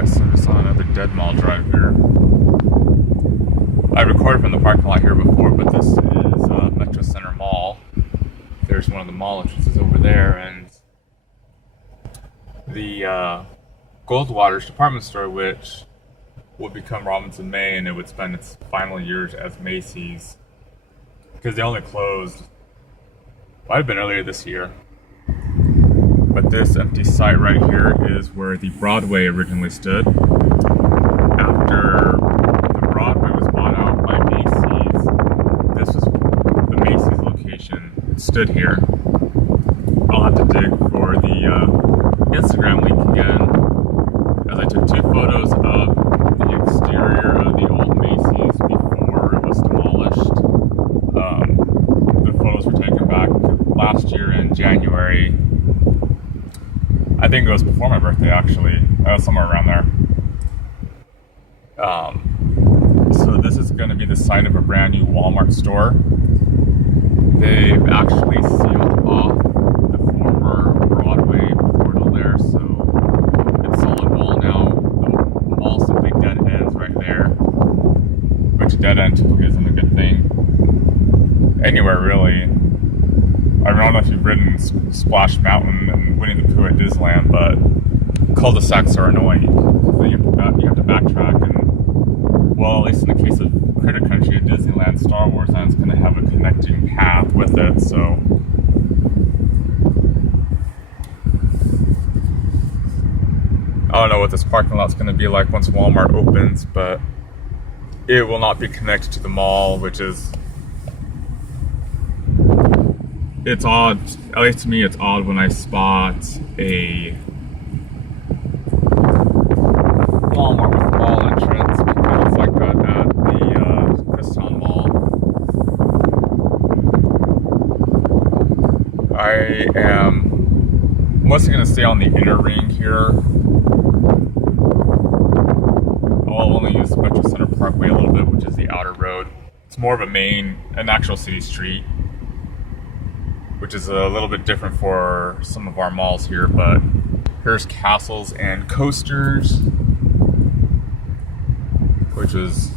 Alright, so I just saw another dead mall drive here. I recorded from the parking lot here before, but this is Metrocenter Mall. There's one of the mall entrances over there, and the Goldwater's department store, which would become Robinson May, and it would spend its final years as Macy's, because they only closed, might have been earlier this year. But this empty site right here is where the Broadway originally stood. After the Broadway was bought out by Macy's, this was the Macy's location. It stood here. I'll have to dig for the Instagram link again, as I took two photos of the exterior of the old Macy's before it was demolished. The photos were taken back last year in January. I think it was before my birthday, actually. Somewhere around there. So this is going to be the site of a brand new Walmart store. They've actually sealed off the former Broadway portal there, so it's solid wall now. The mall simply dead ends right there, which dead end typically isn't a good thing anywhere, really. I don't know if you've ridden Splash Mountain and Winnie the Pooh at Disneyland, but cul-de-sacs are annoying. You have to backtrack, and, well, at least in the case of Critter Country at Disneyland, Star Wars Land's going to have a connecting path with it, so. I don't know what this parking lot's going to be like once Walmart opens, but it will not be connected to the mall, which is... It's odd, at least to me, it's odd when I spot a Walmart with a mall entrance, because it's like that at the Crystal Mall. I am mostly going to stay on the inner ring here. I'll only use Metrocenter Parkway a little bit, which is the outer road. It's more of an actual city street, which is a little bit different for some of our malls here, but here's Castles and Coasters, which was,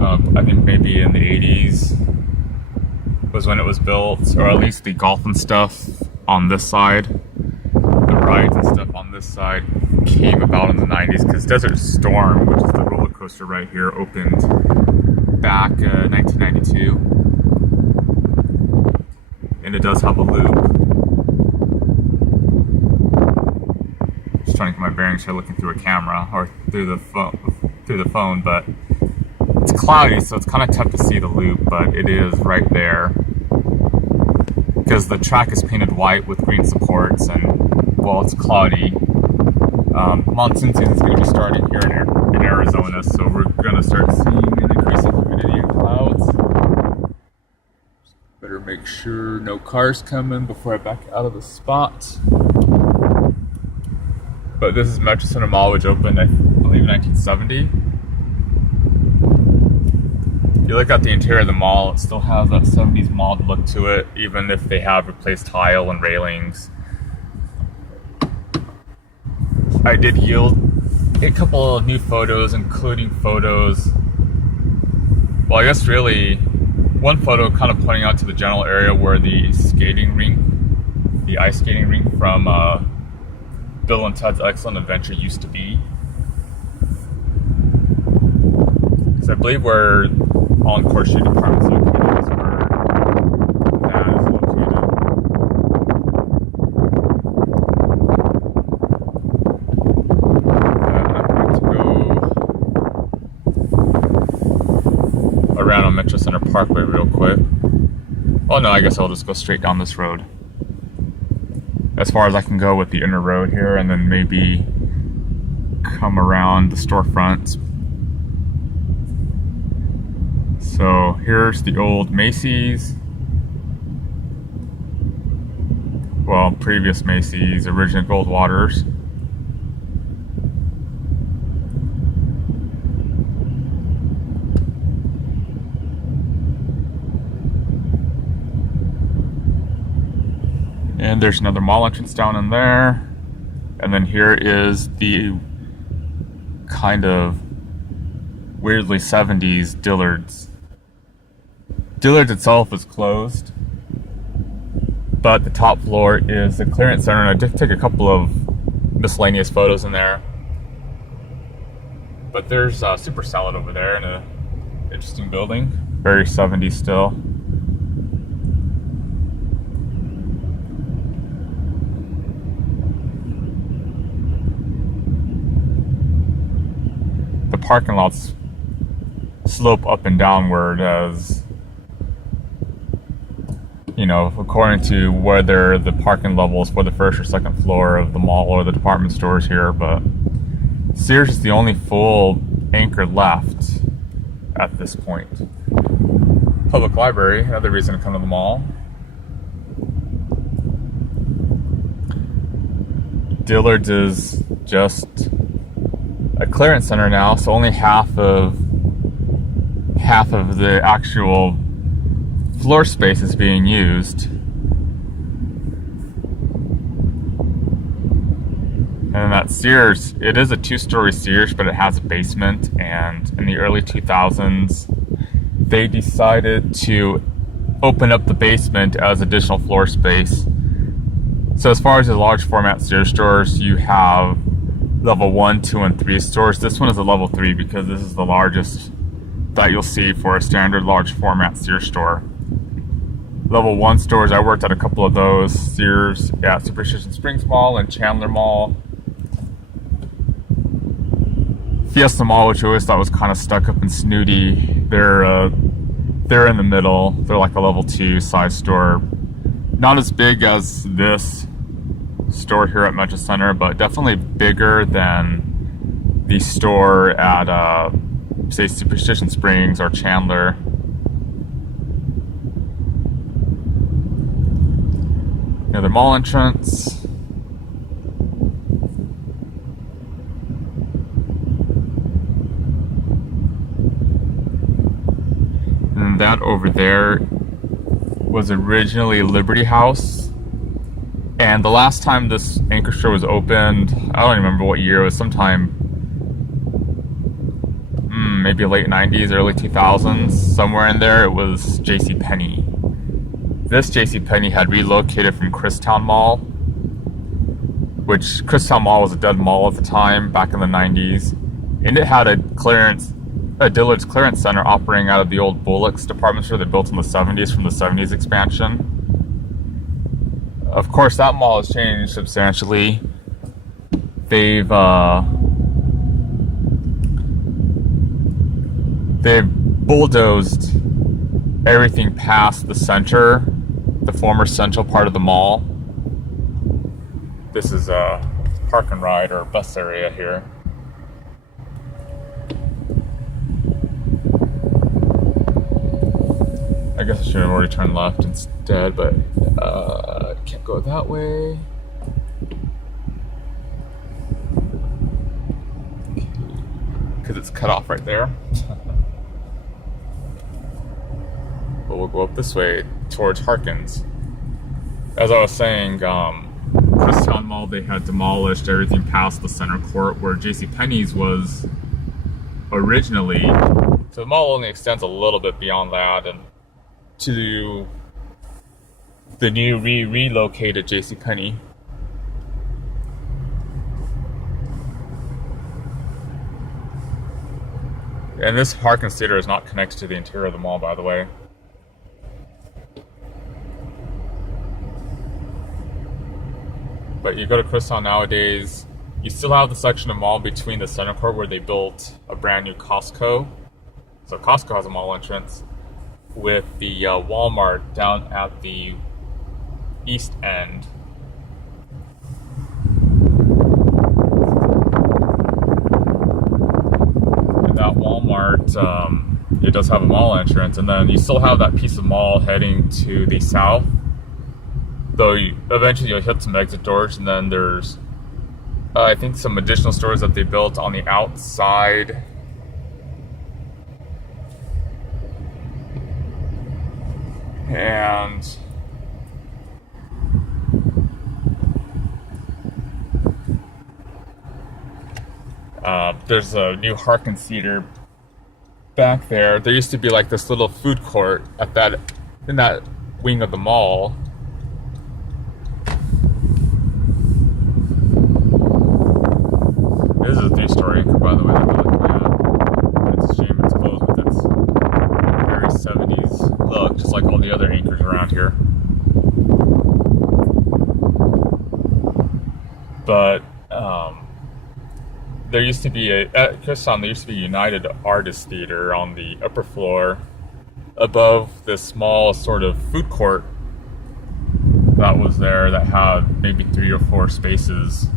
I think maybe in the 80s was when it was built, or at least the golf and stuff on this side. The rides and stuff on this side came about in the 90s, because Desert Storm, which is the roller coaster right here, opened back 1992. And it does have a loop. Just trying to get my bearings here, looking through a camera or through the phone, but it's cloudy, so it's kind of tough to see the loop, but it is right there because the track is painted white with green supports, and well, it's cloudy. Monsoon season is going to be starting here in Arizona, so we're going to start seeing an increasing humidity and clouds. Better make sure no cars come in before I back out of the spot. But this is Metrocenter Mall, which opened, I believe, in 1970. You look at the interior of the mall, it still has that 70s mall look to it, even if they have replaced tile and railings. I did yield a couple of new photos, including photos, well, I guess really, one photo kind of pointing out to the general area where the skating rink, the ice skating rink from Bill and Ted's Excellent Adventure used to be. Because I believe where Encore Shoe Department's located is where that is located. I'm going to go around on Metrocenter Parkway real quick. Oh no, I guess I'll just go straight down this road. As far as I can go with the inner road here, and then maybe come around the storefronts. So here's the old Macy's. Well, previous Macy's, original Goldwater's. And there's another mall entrance down in there. And then here is the kind of weirdly 70s Dillards. Dillards itself is closed, but the top floor is the clearance center, and I did take a couple of miscellaneous photos in there. But there's Super Salad over there in a interesting building, very 70s still. The parking lots slope up and downward as, you know, according to whether the parking level is for the first or second floor of the mall or the department stores here. But Sears is the only full anchor left at this point. Public library, another reason to come to the mall. Dillard's is just a clearance center now, so only half of the actual floor space is being used. And then that Sears, it is a two-story Sears, but it has a basement, and in the early 2000s they decided to open up the basement as additional floor space. So as far as the large format Sears stores, you have level 1, 2, and 3 stores. This one is a level 3 because this is the largest that you'll see for a standard large format Sears store. Level 1 stores, I worked at a couple of those. Sears at Superstition Springs Mall and Chandler Mall. Fiesta Mall, which I always thought was kind of stuck up and snooty, they're in the middle. They're like a level 2 size store. Not as big as this store here at Metrocenter, but definitely bigger than the store at say Superstition Springs or Chandler. Another mall entrance. And that over there was originally Liberty House. And the last time this anchor store was opened, I don't remember what year, it was sometime maybe late 90s, early 2000s, somewhere in there. It was JCPenney. This JCPenney had relocated from Christown Mall, which Christown Mall was a dead mall at the time, back in the 90s. And it had a Dillard's clearance center operating out of the old Bullock's department store they built in the 70s from the 70s expansion. Of course, that mall has changed substantially. They've bulldozed everything past the center, the former central part of the mall. This is a park and ride or bus area here. I guess I should have already turned left instead, but can't go that way. Because it's cut off right there. But we'll go up this way towards Harkins. As I was saying, Christown Mall, they had demolished everything past the center court where JCPenney's was originally. So the mall only extends a little bit beyond that and to the new relocated JCPenney. And this Harkins Theater is not connected to the interior of the mall, by the way. But you go to Christown nowadays, you still have the section of mall between the center court where they built a brand new Costco. So Costco has a mall entrance with the Walmart down at the east end. And that Walmart, it does have a mall entrance, and then you still have that piece of mall heading to the south. Though eventually you'll hit some exit doors, and then there's I think some additional stores that they built on the outside. And There's a new Harkins Theater back there. There used to be like this little food court in that wing of the mall. This is a 3-story anchor, by the way, that we're looking at. It's a shame it's closed with its very 70s look, just like all the other anchors around here. But there used to be at Kurstan, there used to be a United Artists Theater on the upper floor above this small sort of food court that was there that had maybe 3 or 4 spaces.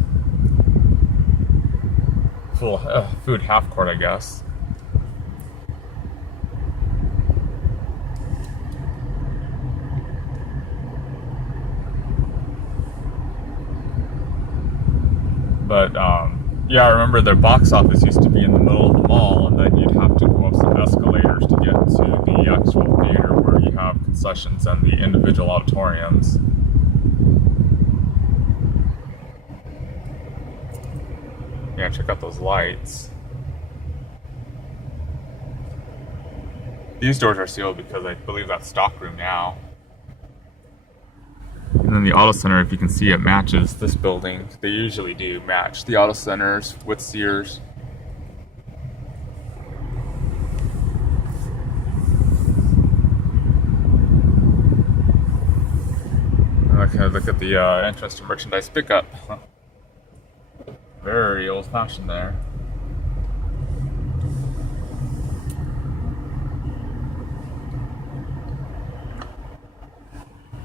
Full food half court, I guess. But yeah, I remember their box office used to be in the middle of the mall, and then you'd have to go up some escalators to get to the actual theater where you have concessions and the individual auditoriums. Yeah, check out those lights. These doors are sealed because I believe that's stockroom now. And then the auto center, if you can see, it matches this building. They usually do match the auto centers with Sears. Okay, look at the entrance to merchandise pickup. Very old-fashioned there.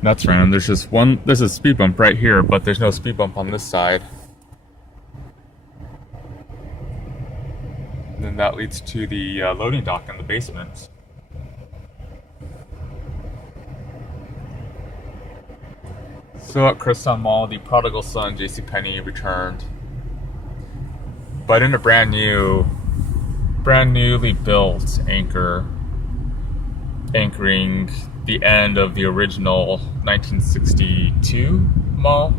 That's random. There's a speed bump right here, but there's no speed bump on this side. And then that leads to the loading dock in the basement. So at Kurstan Mall, the prodigal son JCPenney returned, but in a brand newly built anchoring the end of the original 1962 mall.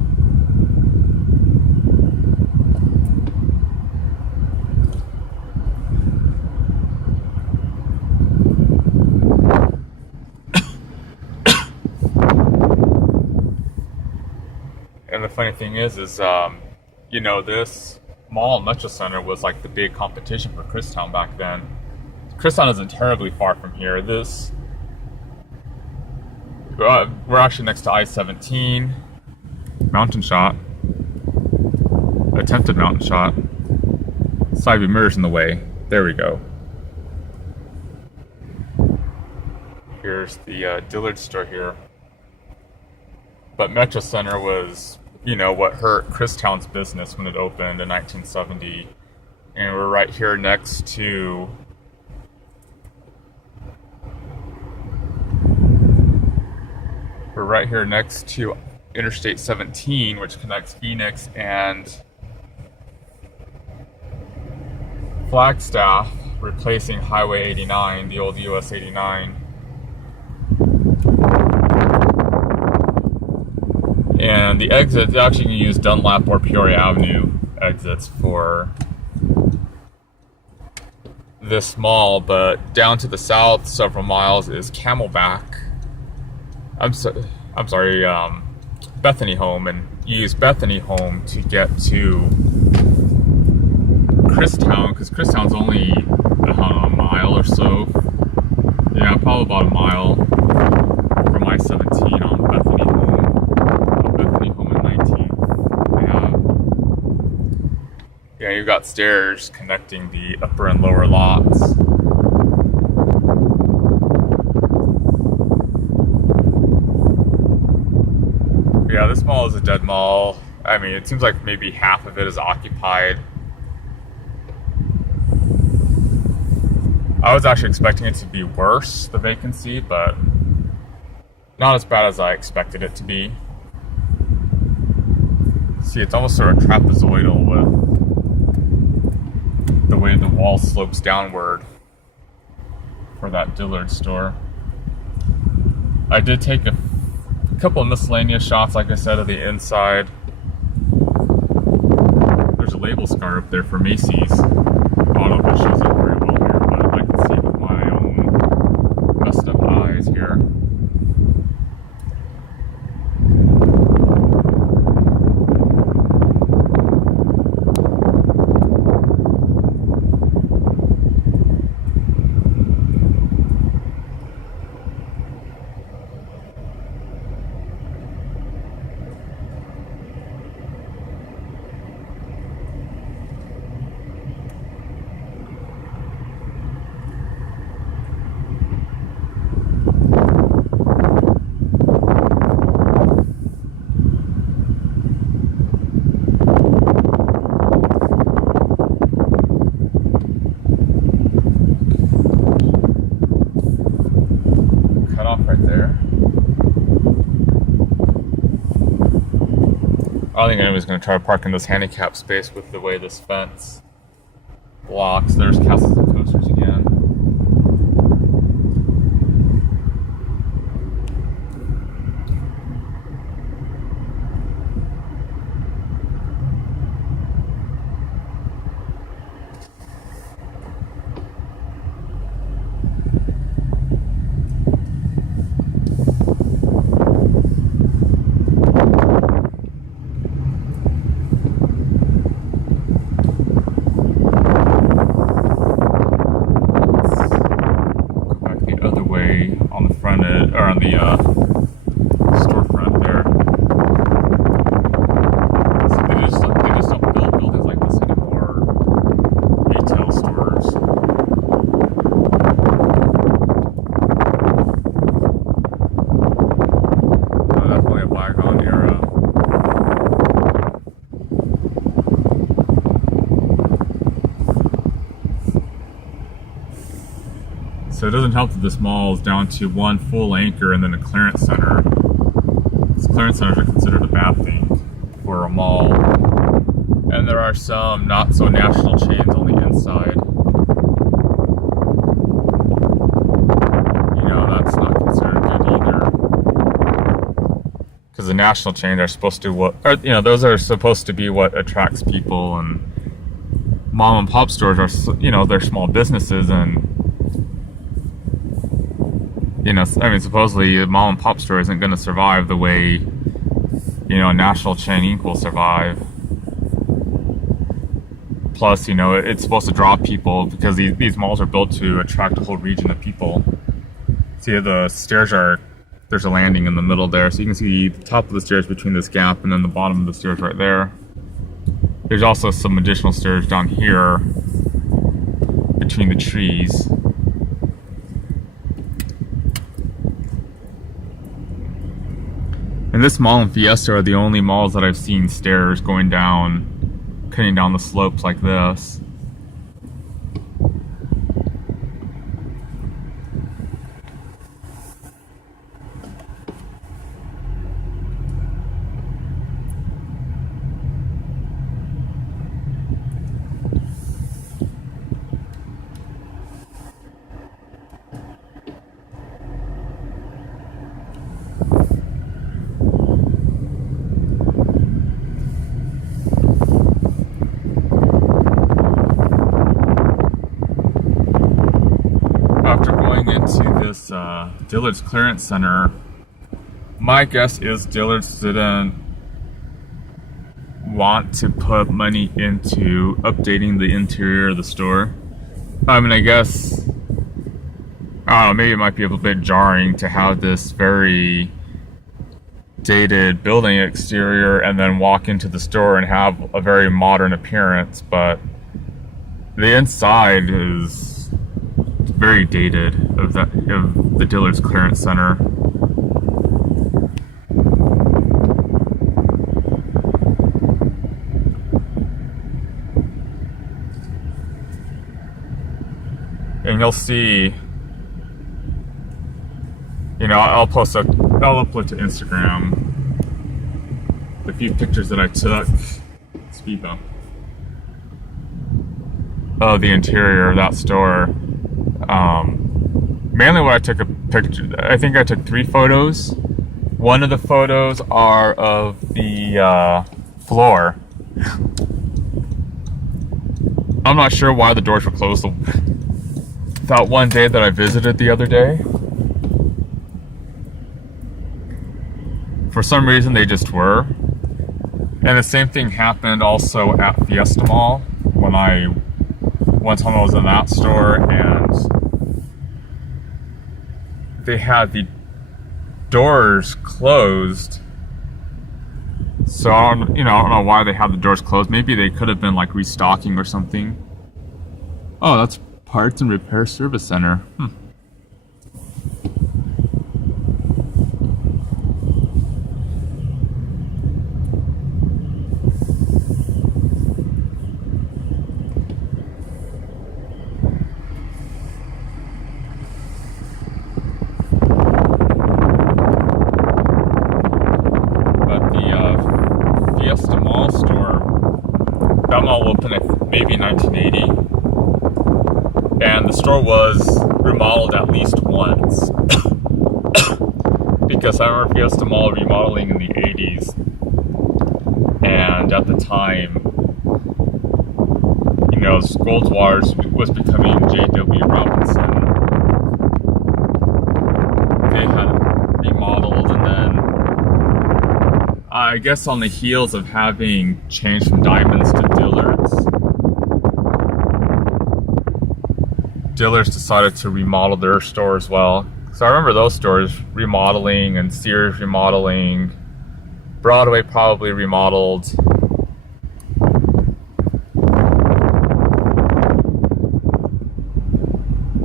And the funny thing is you know, this mall, Metrocenter, was like the big competition for Kurstan back then. Kurstan isn't terribly far from here. We're actually next to I-17. Mountain shot. Attempted mountain shot. Side view mirrors in the way. There we go. Here's the Dillards store here. But Metrocenter was, you know, what hurt Kurstan's business when it opened in 1970. And we're right here next to Interstate 17, which connects Phoenix and Flagstaff, replacing Highway 89, the old US 89. And the exits, actually you can use Dunlap or Peoria Avenue exits for this mall, but down to the south several miles is Camelback. I'm sorry, Bethany Home, and you use Bethany Home to get to Kurstan, because Kurstan's only, I don't know, a mile or so. Yeah, probably about a mile from I-17 on Bethany Home and 19th. Yeah, you've got stairs connecting the upper and lower lots. Yeah, this mall is a dead mall. I mean, it seems like maybe half of it is occupied. I was actually expecting it to be worse, the vacancy, but not as bad as I expected it to be. See, it's almost sort of trapezoidal with the way the wall slopes downward for that Dillards store. I did take a couple of miscellaneous shots, like I said, of the inside. There's a label scar up there for Macy's. I don't know if it shows up very well here, but I can see it with my own messed up eyes here. I don't think anybody's going to try to park in this handicap space with the way this fence blocks. There's castles and coasters again. On the front end, or on the storefront there. So they just don't build buildings like this anymore. Retail stores. Definitely a bygone era. So it doesn't help that this mall is down to one full anchor and then a clearance center. These clearance centers are considered a bad thing for a mall. And there are some not so national chains on the inside. You know, that's not considered good either. Because the national chains are supposed to those are supposed to be what attracts people, and mom and pop stores are, they're small businesses, and supposedly a mom and pop store isn't going to survive the way, a national chain Inc. will survive. Plus, it's supposed to draw people because these malls are built to attract a whole region of people. See, the stairs there's a landing in the middle there, so you can see the top of the stairs between this gap and then the bottom of the stairs right there. There's also some additional stairs down here between the trees. And this mall and Fiesta are the only malls that I've seen stairs cutting down the slopes like this. After going into this Dillards clearance center, my guess is Dillards didn't want to put money into updating the interior of the store. I guess, maybe it might be a little bit jarring to have this very dated building exterior and then walk into the store and have a very modern appearance, but the inside is very dated of the Dillards clearance center. And you'll see, I'll upload to Instagram the few pictures that I took, speed bump, of the interior of that store. Mainly what I took a picture, I think I took 3 photos. One of the photos are of the floor. I'm not sure why the doors were closed that one day that I visited the other day. For some reason, they just were. And the same thing happened also at Fiesta Mall when one time I was in that store and they had the doors closed. So I don't know why they had the doors closed. Maybe they could have been like restocking or something. Oh, that's Parts and Repair Service Center. Fiesta Mall store, that mall opened in maybe 1980, and the store was remodeled at least once. Because I remember Fiesta Mall remodeling in the 80s, and at the time, Goldwater's was becoming J.W. Robinson. They had remodeled, and then I guess on the heels of having changed from Diamonds to Dillards decided to remodel their store as well. So I remember those stores remodeling, and Sears remodeling, Broadway probably remodeled.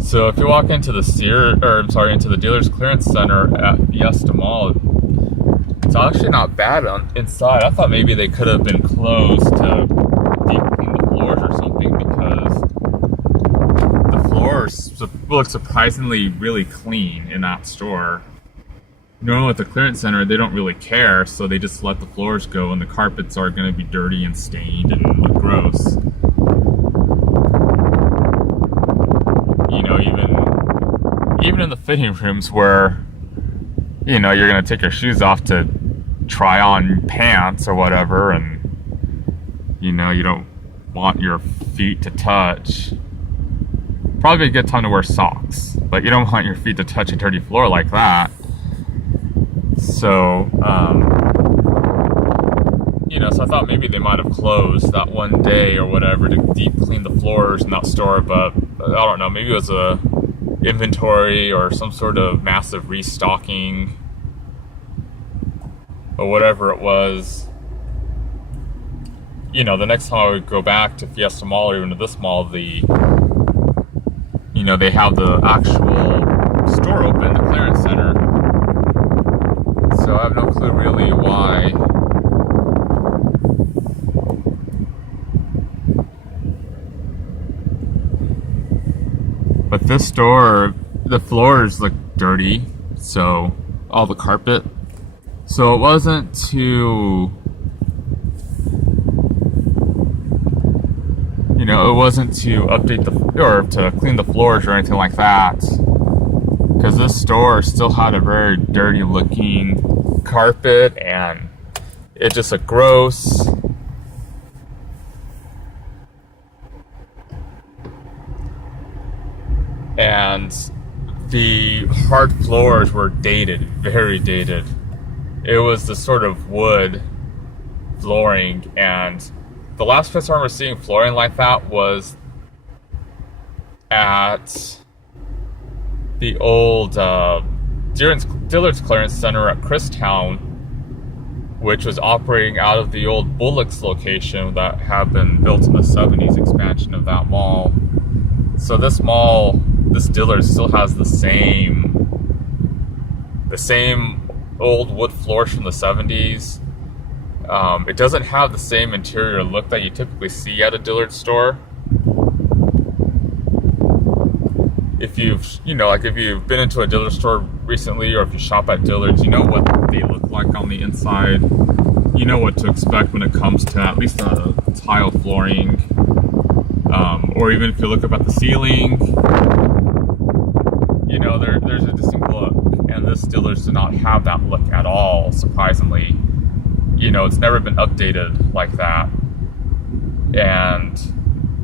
So if you walk into the into the Dillards Clearance Center at Fiesta Mall, it's actually not bad inside. I thought maybe they could have been closed to deep clean the floors or something, because the floors look surprisingly really clean in that store. Normally at the clearance center, they don't really care, so they just let the floors go, and the carpets are going to be dirty and stained and look gross. Even in the fitting rooms where you're going to take your shoes off to try on pants or whatever, and you don't want your feet to touch. Probably a good time to wear socks, but you don't want your feet to touch a dirty floor like that. So so I thought maybe they might have closed that one day or whatever to deep clean the floors in that store, but I don't know, maybe it was a inventory or some sort of massive restocking or whatever it was. The next time I would go back to Fiesta Mall or even to this mall, they have the actual store open, the clearance center. So I have no clue really why. But this store, the floors look dirty, so all the carpet. So it wasn't to, update or to clean the floors or anything like that, because this store still had a very dirty looking carpet, and it just looked gross. And the hard floors were dated, very dated. It was the sort of wood flooring, and the last place I remember seeing flooring like that was at the old Dillards Clearance Center at Christown, which was operating out of the old Bullock's location that had been built in the 70s expansion of that mall. So this Dillards still has the same old wood floors from the 70s. It doesn't have the same interior look that you typically see at a Dillards store. If you've been into a Dillards store recently, or if you shop at Dillards, you know what they look like on the inside. You know what to expect when it comes to at least the tile flooring. Or even if you look up at the ceiling, there's a distinct look, and this Dillards did not have that look at all, surprisingly. It's never been updated like that. And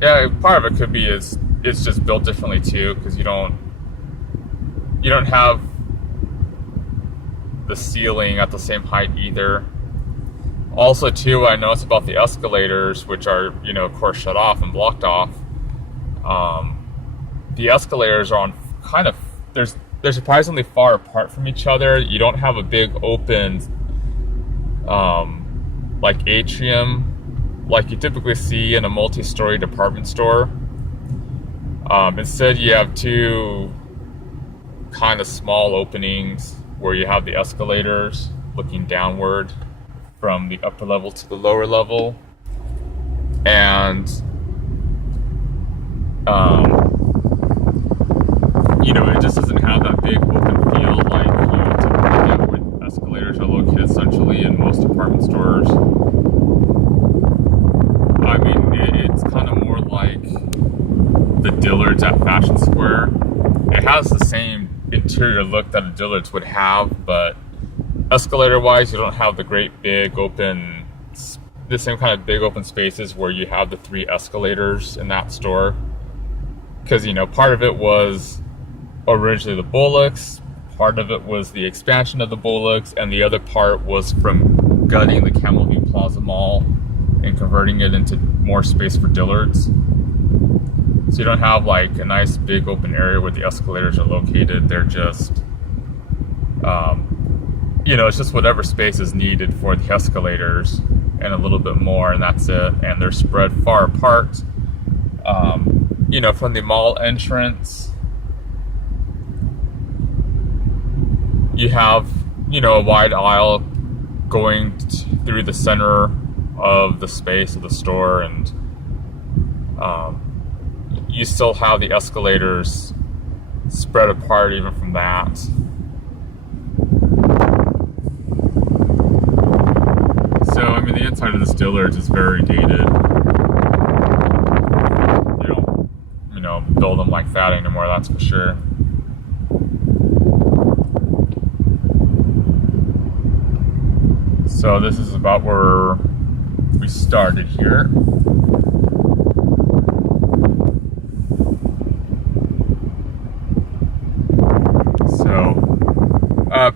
Yeah, part of it could be it's just built differently too, because you don't have the ceiling at the same height either. Also too, I noticed about the escalators, which are, you know, of course shut off and blocked off. The escalators are on kind of, they're surprisingly far apart from each other. You don't have a big open like atrium like you typically see in a multi-story department store. Instead you have two kind of small openings where you have the escalators looking downward from the upper level to the lower level. And you know, it just doesn't have that big open feel like you typically get where escalators are located centrally in most department stores. I mean, it's kind of more like the Dillards at Fashion Square. It has the same interior look that a Dillards would have, but escalator wise, you don't have the great big open, the same kind of big open spaces where you have the 3 escalators in that store. Because, you know, part of it was originally the Bullocks, part of it was the expansion of the Bullocks, and the other part was from gutting the Camel View Plaza Mall and converting it into more space for Dillards. So you don't have like a nice big open area where the escalators are located. They're just, you know, it's just whatever space is needed for the escalators and a little bit more, and that's it. And they're spread far apart. You know, from the mall entrance, you have, you know, a wide aisle going through the center of the space of the store, and you still have the escalators spread apart even from that. So, I mean, the inside of this Dillards is very dated. You know, build them like that anymore, that's for sure. So this is about where we started here.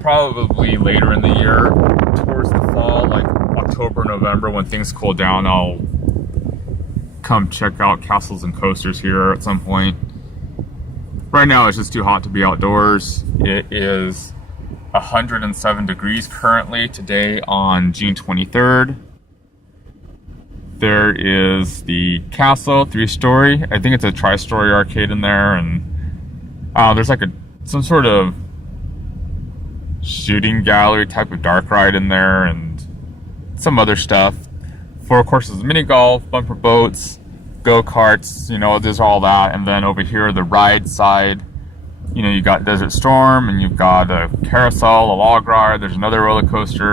Probably later in the year, towards the fall, like October, November, when things cool down, I'll come check out Castles and Coasters here at some point. Right now it's just too hot to be outdoors. It is 107 degrees currently today on June 23rd. There is the castle, 3-story. I think it's a tri-story arcade in there, and there's like some sort of shooting gallery type of dark ride in there, and some other stuff. 4 courses of mini golf, bumper boats, go-karts, you know, there's all that. And then over here, the ride side, you know, you got Desert Storm, and you've got a carousel, a log ride, there's another roller coaster.